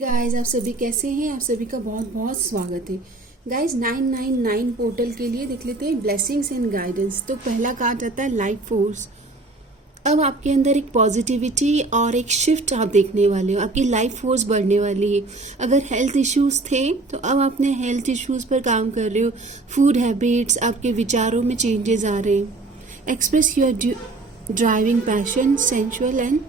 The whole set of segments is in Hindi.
गाइस, आप सभी कैसे हैं? आप सभी का बहुत बहुत स्वागत है। गाइस, 999 पोर्टल के लिए देख लेते हैं ब्लेसिंग्स एंड गाइडेंस। तो पहला कार्ड आता है लाइफ फोर्स। अब आपके अंदर एक पॉजिटिविटी और एक शिफ्ट आप देखने वाले हो। आपकी लाइफ फोर्स बढ़ने वाली है। अगर हेल्थ इश्यूज थे तो अब अपने हेल्थ इश्यूज पर काम कर रहे हो। फूड हैबिट्स, आपके विचारों में चेंजेस आ रहे हैं। Express your driving passion, sensual and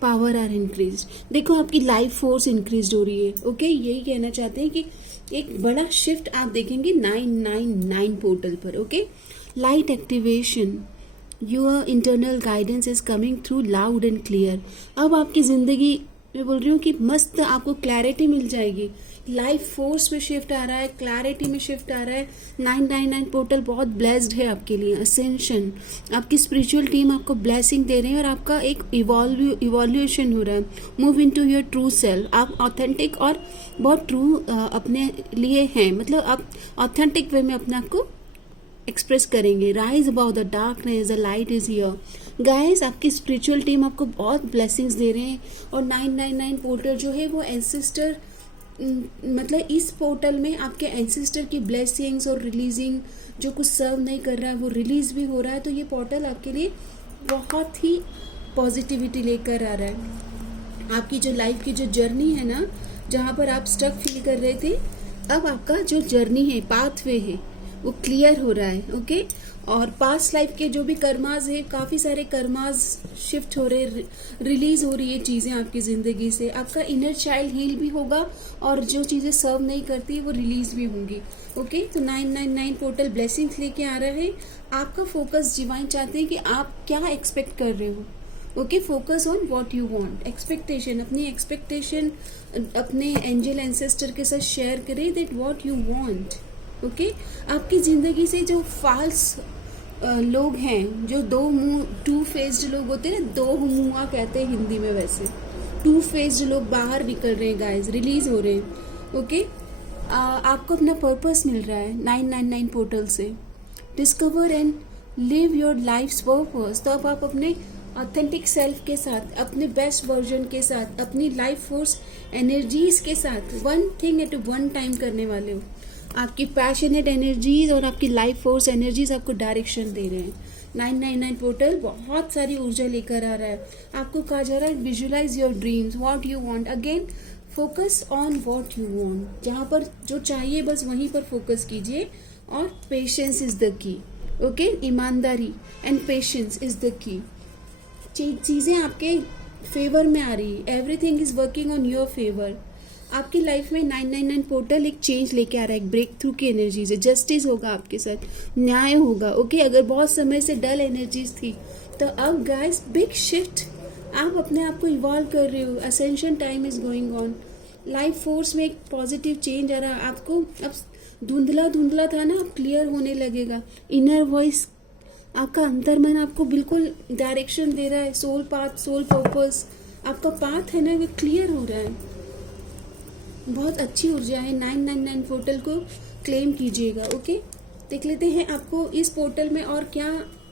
power are increase. देखो, आपकी लाइफ फोर्स इंक्रीज हो रही है। ओके, यही कहना चाहते हैं कि एक बड़ा शिफ्ट आप देखेंगे 999 पोर्टल पर। Okay, light activation, your internal guidance is coming through loud and clear. अब आपकी जिंदगी मैं बोल रही हूँ कि मस्त आपको क्लैरिटी मिल जाएगी। लाइफ फोर्स में शिफ्ट आ रहा है, क्लैरिटी में शिफ्ट आ रहा है। 999 पोर्टल बहुत ब्लेस्ड है आपके लिए। असेंशन, आपकी स्पिरिचुअल टीम आपको ब्लेसिंग दे रहे हैं और आपका एक इवोल्यूशन हो रहा है। Move into your true self. आप ऑथेंटिक और बहुत ट्रू अपने लिए हैं, मतलब आप ऑथेंटिक वे में अपने आप को एक्सप्रेस करेंगे। Rise about the darkness, the light is here. Guys, आपकी स्पिरिचुअल टीम आपको बहुत ब्लेसिंग्स दे रहे हैं। और 999 पोर्टल जो है वो एंसेस्टर, मतलब इस पोर्टल में आपके एंसेस्टर की ब्लेसिंग्स और रिलीजिंग, जो कुछ सर्व नहीं कर रहा है वो रिलीज भी हो रहा है। तो ये पोर्टल आपके लिए बहुत ही पॉजिटिविटी लेकर आ रहा है। आपकी जो लाइफ की जो जर्नी है ना, जहाँ पर आप स्टक फील कर रहे थे, अब आपका जो जर्नी है, पाथवे है, वो क्लियर हो रहा है। ओके, और पास्ट लाइफ के जो भी कर्माज है, काफ़ी सारे कर्माज शिफ्ट हो रहे, रिलीज हो रही है चीज़ें आपकी ज़िंदगी से। आपका इनर चाइल्ड हील भी होगा और जो चीज़ें सर्व नहीं करती वो रिलीज भी होंगी। ओके, तो 999 पोर्टल ब्लेसिंग्स लेके आ रहा है। आपका फोकस डिवाइन चाहते हैं कि आप क्या एक्सपेक्ट कर रहे हो। Okay, focus on what you want. Expectation, अपनी एक्सपेक्टेशन अपने एंजल एंसेस्टर के साथ शेयर करें, that what you want. Okay, आपकी जिंदगी से जो फाल्स लोग हैं, जो दो मुंह, टू फेस्ड लोग होते हैं ना, दो मुंहा कहते हैं हिंदी में, वैसे टू फेस्ड लोग बाहर निकल रहे हैं गाइस, रिलीज हो रहे हैं। ओके, आपको अपना पर्पस मिल रहा है 999 पोर्टल से। Discover and live your life's purpose. तो अब आप अपने ऑथेंटिक सेल्फ के साथ, अपने बेस्ट वर्जन के साथ, अपनी लाइफ फोर्स एनर्जीज के साथ one thing at one time करने वाले हो। आपकी पैशनेट एनर्जीज और आपकी लाइफ फोर्स एनर्जीज आपको डायरेक्शन दे रहे हैं। 999 पोर्टल बहुत सारी ऊर्जा लेकर आ रहा है। आपको कहा जा रहा है visualise your dreams, what you want. Again, focus on what you want. जहाँ पर जो चाहिए बस वहीं पर फोकस कीजिए। और patience is the key. Okay, ईमानदारी and patience is the key. चीज़ें आपके फेवर में आ रही है। Everything is working on your favour. आपकी लाइफ में 999 पोर्टल एक चेंज लेके आ रहा है, एक ब्रेक थ्रू की एनर्जी से। जस्टिस होगा आपके साथ, न्याय होगा। ओके, अगर बहुत समय से डल एनर्जीज थी तो अब गाइस बिग शिफ्ट, आप अपने आप को इवॉल्व कर रहे हो। Ascension time is going on. Life force में एक पॉजिटिव चेंज आ रहा है। आपको अब धुंधला धुंधला था ना, अब क्लियर होने लगेगा। इनर वॉइस, आपका अंतर्मन आपको बिल्कुल डायरेक्शन दे रहा है। सोल पाथ, सोल पर्पस, आपका पाथ है ना, वो क्लियर हो रहा है। बहुत अच्छी ऊर्जा है। 999 पोर्टल को क्लेम कीजिएगा। ओके, देख लेते हैं आपको इस पोर्टल में और क्या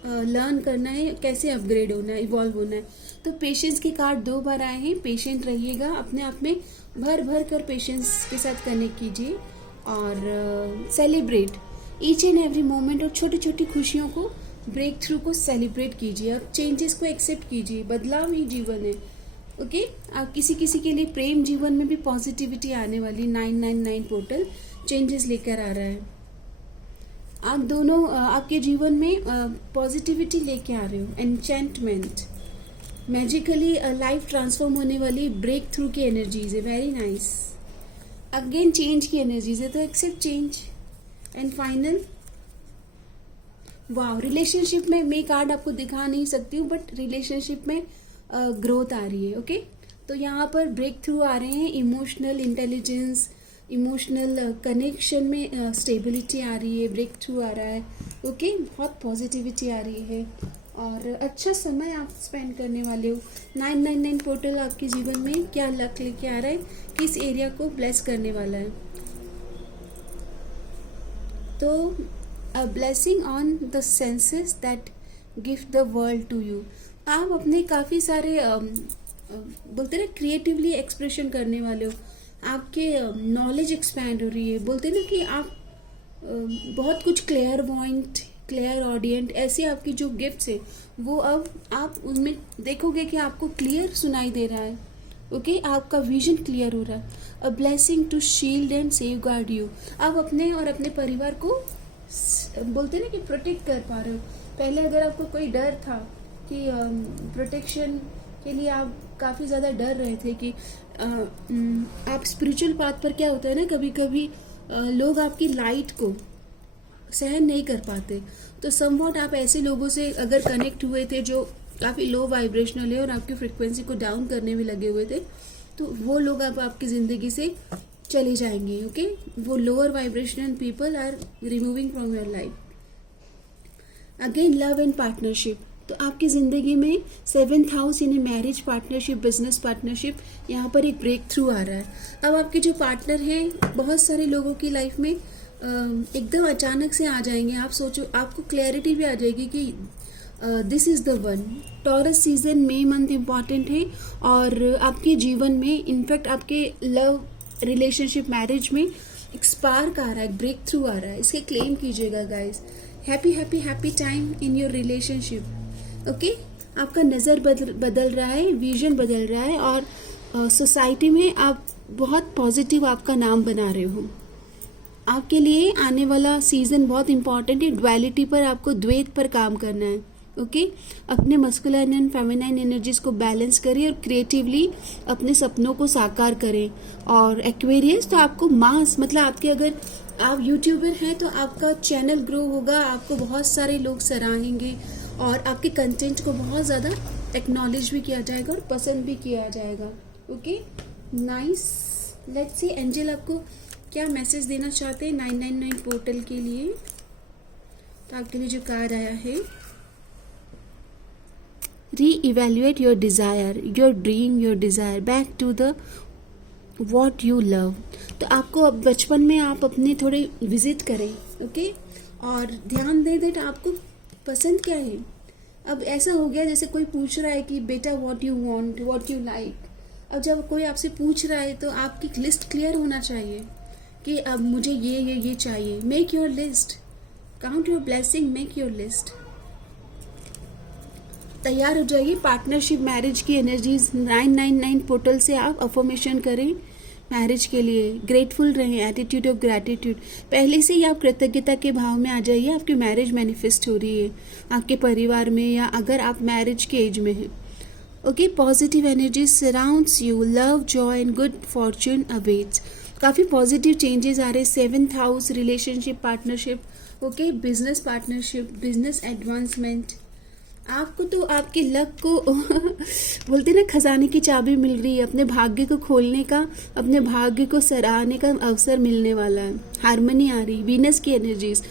लर्न करना है, कैसे अपग्रेड होना है, इवॉल्व होना है। तो पेशेंस के कार्ड 2 बार आए हैं। पेशेंट रहिएगा, अपने आप में भर भर कर पेशेंस के साथ कनेक्ट कीजिए और celebrate each and every moment. और छोटी छोटी खुशियों को, ब्रेक थ्रू को सेलिब्रेट कीजिए। अब चेंजेस को एक्सेप्ट कीजिए। बदलाव ही जीवन है। ओके, आप किसी किसी के लिए प्रेम जीवन में भी पॉजिटिविटी आने वाली। 999 पोर्टल चेंजेस लेकर आ रहा है। आप दोनों आपके जीवन में पॉजिटिविटी लेके आ रहे हो। एन्चेंटमेंट, मैजिकली लाइफ ट्रांसफॉर्म होने वाली ब्रेक थ्रू की एनर्जीज है। Very nice. अगेन चेंज की एनर्जीज है, तो एक्सेप्ट चेंज। एंड फाइनल, वाह, रिलेशनशिप में मैं कार्ड आपको दिखा नहीं सकती हूँ, बट रिलेशनशिप में ग्रोथ आ रही है। ओके, तो यहाँ पर ब्रेक थ्रू आ रहे हैं। इमोशनल इंटेलिजेंस, इमोशनल कनेक्शन में स्टेबिलिटी आ रही है, ब्रेक थ्रू आ रहा है। ओके, बहुत पॉजिटिविटी आ रही है और अच्छा समय आप स्पेंड करने वाले हो। 999 पोर्टल आपके जीवन में क्या लक लेके आ रहा है, किस एरिया को ब्लेस करने वाला है। तो a blessing on the senses that gift the world to you. आप अपने काफ़ी सारे बोलते ना क्रिएटिवली एक्सप्रेशन करने वाले हो। आपके नॉलेज एक्सपैंड हो रही है। बोलते हैं ना कि आप बहुत कुछ क्लियर पॉइंट, क्लियर ऑडियंट, ऐसे आपकी जो गिफ्ट्स है वो अब आप उनमें देखोगे कि आपको क्लियर सुनाई दे रहा है। ओके, आपका विजन क्लियर हो रहा है। A blessing to shield and safeguard you. आप अपने और अपने परिवार को बोलते हैं ना कि प्रोटेक्ट कर पा रहे हो। पहले अगर आपको कोई डर था कि प्रोटेक्शन के लिए आप काफ़ी ज़्यादा डर रहे थे कि आप स्पिरिचुअल पाथ पर क्या होता है ना, कभी कभी लोग आपकी लाइट को सहन नहीं कर पाते, तो समवॉट आप ऐसे लोगों से अगर कनेक्ट हुए थे जो काफ़ी लो वाइब्रेशनल है और आपकी फ्रिक्वेंसी को डाउन करने में लगे हुए थे, तो वो लोग अब आपकी ज़िंदगी से चले जाएंगे। ओके, वो lower vibrational people are removing from your life. Again love and partnership, तो आपकी ज़िंदगी में 7th हाउस यानी मैरिज पार्टनरशिप, बिजनेस पार्टनरशिप, यहाँ पर एक ब्रेक थ्रू आ रहा है। अब आपके जो पार्टनर हैं बहुत सारे लोगों की लाइफ में एकदम अचानक से आ जाएंगे। आप सोचो, आपको क्लैरिटी भी आ जाएगी कि this is the one. Taurus season May month important है और आपके जीवन में इनफैक्ट आपके लव रिलेशनशिप मैरिज में एक स्पार्क आ रहा है, ब्रेक थ्रू आ रहा है। इसके क्लेम कीजिएगा guys. Happy happy happy time in your relationship. Okay, आपका नज़र बदल रहा है, विजन बदल रहा है और सोसाइटी में आप बहुत पॉजिटिव आपका नाम बना रहे हो। आपके लिए आने वाला सीजन बहुत इंपॉर्टेंट है। ड्युअलिटी पर आपको द्वैत पर काम करना है। ओके, अपने मस्कुलाइन एंड फेमिनाइन एनर्जीज को बैलेंस करें और क्रिएटिवली अपने सपनों को साकार करें। और एक्वेरियस, तो आपको मास मतलब आपके, अगर आप यूट्यूबर हैं तो आपका चैनल ग्रो होगा, आपको बहुत सारे लोग सराहेंगे और आपके कंटेंट को बहुत ज़्यादा एक्नॉलेज भी किया जाएगा और पसंद भी किया जाएगा। Okay, nice. Let's see angel आपको क्या मैसेज देना चाहते हैं 999 पोर्टल के लिए। तो आपके लिए जो कार्ड आया है, reevaluate your desire, your dream, your desire back to the what you love. तो आपको अब बचपन में आप अपने थोड़े विजिट करें। ओके, और ध्यान दें दैट आपको पसंद क्या है। अब ऐसा हो गया जैसे कोई पूछ रहा है कि बेटा what you want, what you like. अब जब कोई आपसे पूछ रहा है तो आपकी लिस्ट क्लियर होना चाहिए कि अब मुझे ये चाहिए। Make your list, count your blessing, make your list. तैयार हो जाइए। पार्टनरशिप मैरिज की एनर्जीज 999 पोर्टल से आप अफर्मेशन करें मैरिज के लिए। ग्रेटफुल रहें, एटीट्यूड ऑफ ग्रैटिट्यूड। पहले से ही आप कृतज्ञता के भाव में आ जाइए। आपकी मैरिज मैनिफेस्ट हो रही है आपके परिवार में, या अगर आप मैरिज के एज में हैं। Okay, positive energy surrounds you, love, Joy and good Fortune awaits. काफ़ी पॉजिटिव चेंजेस आ रहे हैं। 7th house, relationship, partnership, okay, business partnership, business advancement. आपको तो आपके लक को बोलते ना खजाने की चाबी मिल रही है। अपने भाग्य को खोलने का, अपने भाग्य को सराहने का अवसर मिलने वाला है। हार्मनी आ रही, वीनस की energies,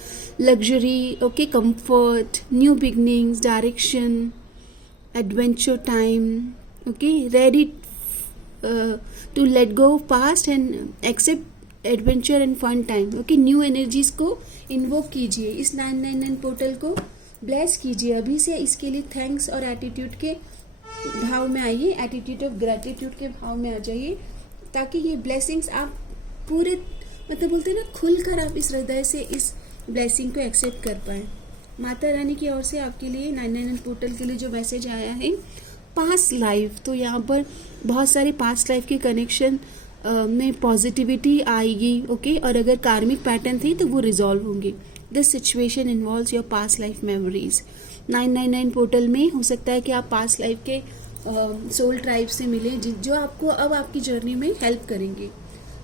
luxury, okay, comfort, new beginnings, direction, adventure time. Okay, ready to let go past and accept adventure and fun time. Okay, new energies को इन्वोक कीजिए। इस 999 पोर्टल को ब्लेस कीजिए अभी से। इसके लिए थैंक्स और एटीट्यूड के भाव में आइए, एटीट्यूड ऑफ ग्रैटिट्यूड के भाव में आ जाइए, ताकि ये ब्लेसिंग्स आप पूरे मतलब बोलते हैं ना खुलकर आप इस हृदय से इस ब्लेसिंग को एक्सेप्ट कर पाए। माता रानी की ओर से आपके लिए 999 पोर्टल के लिए जो मैसेज आया है, पास्ट लाइफ, तो यहाँ पर बहुत सारे पास्ट लाइफ के कनेक्शन में पॉजिटिविटी आएगी। ओके, और अगर कार्मिक पैटर्न थे तो वो रिजॉल्व होंगे। This situation involves your past life memories. 999 portal में हो सकता है कि आप पास्ट लाइफ के सोल ट्राइब से मिले जो आपको अब आपकी जर्नी में हेल्प करेंगे।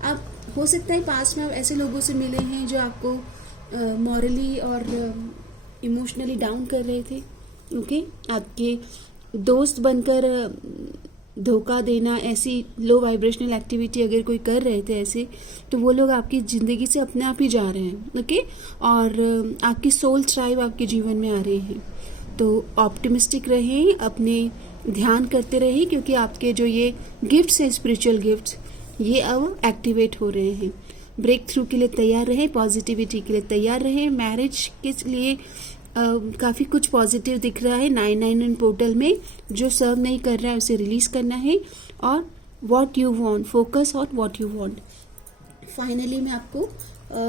आप हो सकता है पास्ट में आप ऐसे लोगों से मिले हैं जो आपको मॉरली और इमोशनली डाउन कर रहे थे। ओके, आपके दोस्त बनकर धोखा देना, ऐसी लो वाइब्रेशनल एक्टिविटी अगर कोई कर रहे थे ऐसे, तो वो लोग आपकी ज़िंदगी से अपने आप ही जा रहे हैं। ओके, और आपकी सोल ट्राइब आपके जीवन में आ रही है। तो ऑप्टिमिस्टिक रहें, अपने ध्यान करते रहें, क्योंकि आपके जो ये गिफ्ट्स हैं, स्पिरिचुअल गिफ्ट्स, ये अब एक्टिवेट हो रहे हैं। ब्रेक थ्रू के लिए तैयार रहें, पॉजिटिविटी के लिए तैयार रहें। मैरिज के लिए काफ़ी कुछ पॉजिटिव दिख रहा है 999 पोर्टल में। जो सर्व नहीं कर रहा है उसे रिलीज़ करना है और what you want, focus on what you want. Finally मैं आपको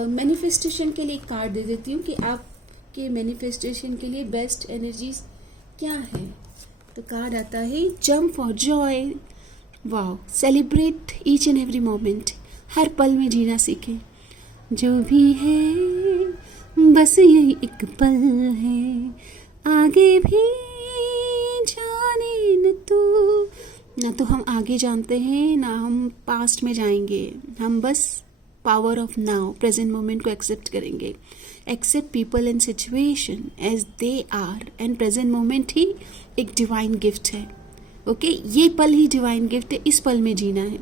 मैनिफेस्टेशन के लिए कार्ड दे देती हूँ कि आपके मैनिफेस्टेशन के लिए बेस्ट एनर्जीज क्या है। तो कार्ड आता है jump for joy. Wow, celebrate each and every moment, हर पल में जीना सीखें। जो भी है बस यही एक पल है, आगे भी जाने न तू। ना तो हम आगे जानते हैं ना हम पास्ट में जाएंगे, हम बस power of now, present moment को एक्सेप्ट करेंगे। Accept people and situation as they are, and present moment ही एक डिवाइन गिफ्ट है। ओके, ये पल ही डिवाइन गिफ्ट है, इस पल में जीना है।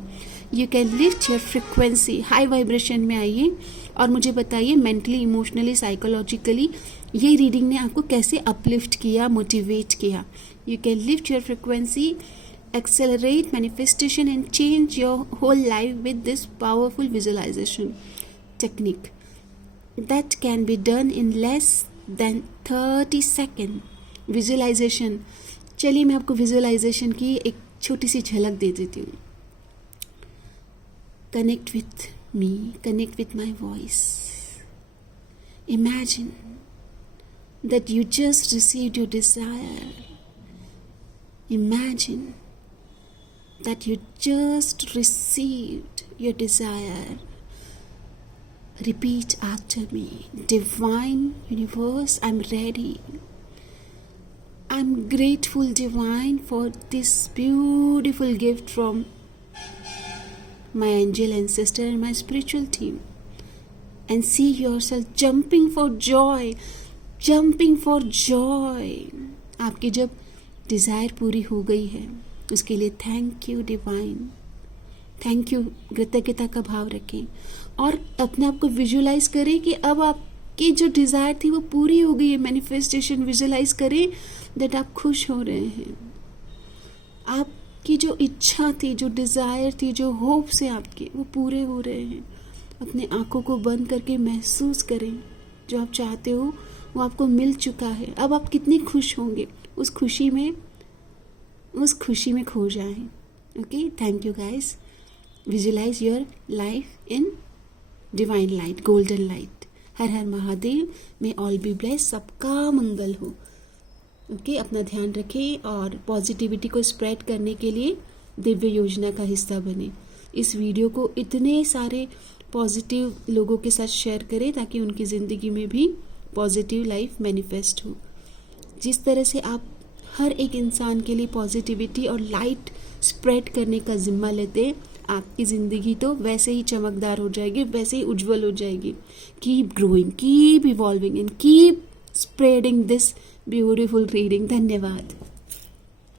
You can lift your frequency, high vibration में आइए और मुझे बताइए मेंटली, इमोशनली, साइकोलॉजिकली ये रीडिंग ने आपको कैसे अपलिफ्ट किया, मोटिवेट किया। You can lift your frequency, accelerate manifestation and change your whole life with this powerful visualization technique that can be done in less than 30 seconds। visualization, चलिए मैं आपको visualization की एक छोटी सी झलक दे देती हूँ। connect with me, connect with my voice, imagine that you just received your desire, imagine that you just received your desire. Repeat after me. Divine Universe, I'm ready. I'm grateful, Divine, for this beautiful gift from my angel ancestor and my spiritual team. And see yourself jumping for joy, jumping for joy. आपकी जब डिज़ायर पूरी हो गई है उसके लिए thank you divine, thank you, कृतज्ञता का भाव रखें और अपने आप को विजुलाइज करें कि अब आपकी जो डिज़ायर थी वो पूरी हो गई है। मैनिफेस्टेशन विजुलाइज करें दैट आप खुश हो रहे हैं, आपकी जो इच्छा थी, जो डिज़ायर थी, जो होप्स हैं आपके, वो पूरे हो रहे हैं। अपने आँखों को बंद करके महसूस करें जो आप चाहते हो वो आपको मिल चुका है। अब आप कितने खुश होंगे, उस खुशी में खो जाएं। Okay, thank you guys. Visualise your life in divine light, golden light. हर हर Mahadev, may all B bless, सबका मंगल हो। ओके, अपना ध्यान रखें और पॉजिटिविटी को स्प्रेड करने के लिए दिव्य योजना का हिस्सा बने। इस वीडियो को इतने सारे पॉजिटिव लोगों के साथ शेयर करें ताकि उनकी ज़िंदगी में भी पॉजिटिव लाइफ मैनिफेस्ट हो। जिस तरह से आप हर एक इंसान के लिए पॉजिटिविटी और लाइट स्प्रेड करने का जिम्मा लेते हैं, आपकी ज़िंदगी तो वैसे ही चमकदार हो जाएगी, वैसे ही उज्जवल हो जाएगी। Keep growing, keep evolving and keep spreading this beautiful reading. धन्यवाद।